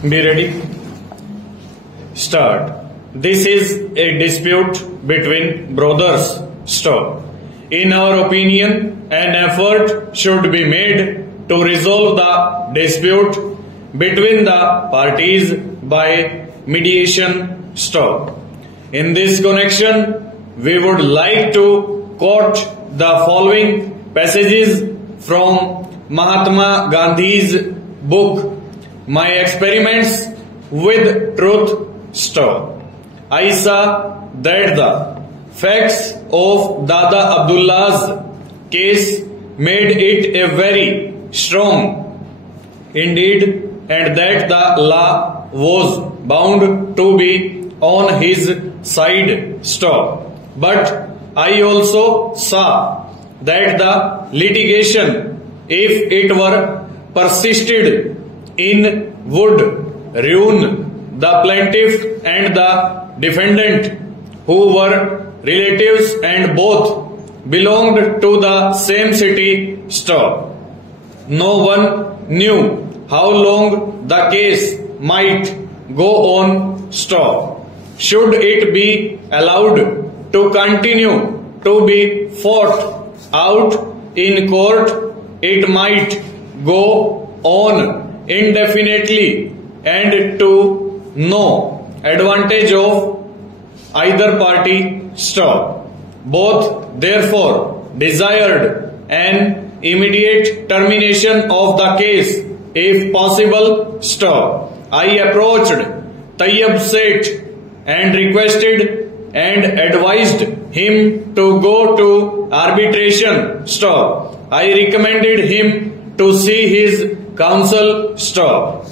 Be ready. Start. This is a dispute between brothers. Stop. In our opinion, an effort should be made to resolve the dispute between the parties by mediation. Stop. In this connection, we would like to quote the following passages from Mahatma Gandhi's book, My Experiments with Truth. Stop. I saw that the facts of Dada Abdullah's case made it a very strong indeed, and that the law was bound to be on his side. Stop. But I also saw that the litigation, if it were persisted in, would ruin the plaintiff and the defendant, who were relatives and both belonged to the same city. Stop. No one knew how long the case might go on. Stop. Should it be allowed to continue to be fought out in court, it might go on indefinitely and to no advantage of either party. Stop. Both therefore desired an immediate termination of the case if possible. Stop. I approached Tayyab Seth and requested and advised him to go to arbitration. Stop. I recommended him to see his counsel. Stop.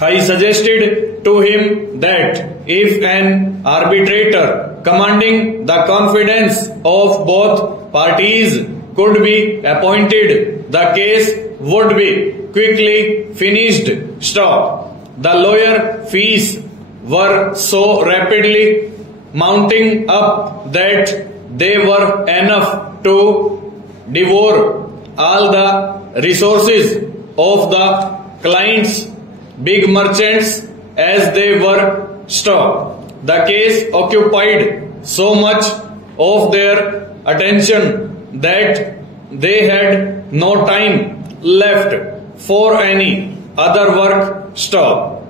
I suggested to him that if an arbitrator commanding the confidence of both parties could be appointed, the case would be quickly finished. Stop. The lawyer fees were so rapidly mounting up that they were enough to devour all the resources of the clients, big merchants as they were. Stop. The case occupied so much of their attention that they had no time left for any other work. Stop.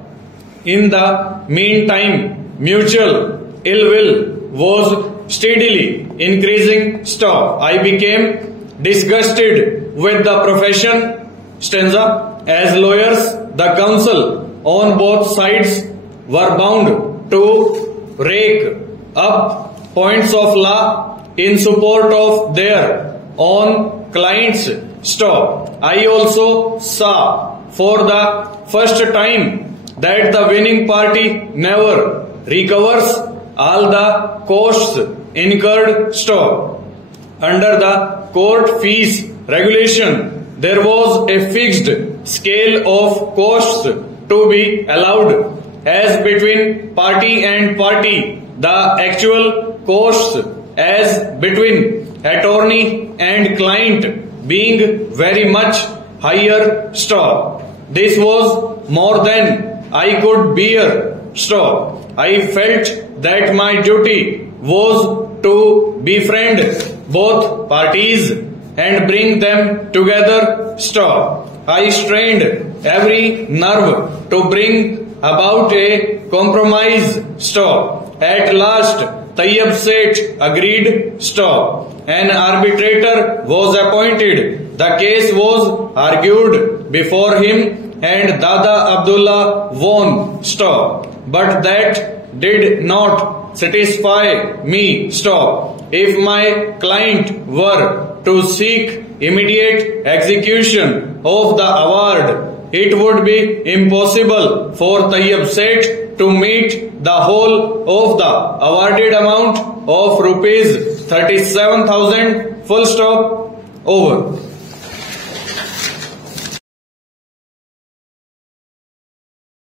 In the meantime, mutual ill will was steadily increasing. Stop. I became disgusted with the profession. Stanza. As lawyers, the counsel on both sides were bound to rake up points of law in support of their own clients. Stop. I also saw for the first time that the winning party never recovers all the costs incurred. Stop. Under the court fees regulation, there was a fixed scale of costs to be allowed as between party and party. The actual costs as between attorney and client being very much higher. Stop. This was more than I could bear. Stop. I felt that my duty was to befriend both parties and bring them together. Stop. I strained every nerve to bring about a compromise. Stop. At last, Tayyab Seth agreed. Stop. An arbitrator was appointed. The case was argued before him and Dada Abdullah won. Stop. But that did not satisfy me. Stop. If my client were to seek immediate execution of the award, it would be impossible for Tayyab Seth to meet the whole of the awarded amount of rupees 37,000. Full stop. Over.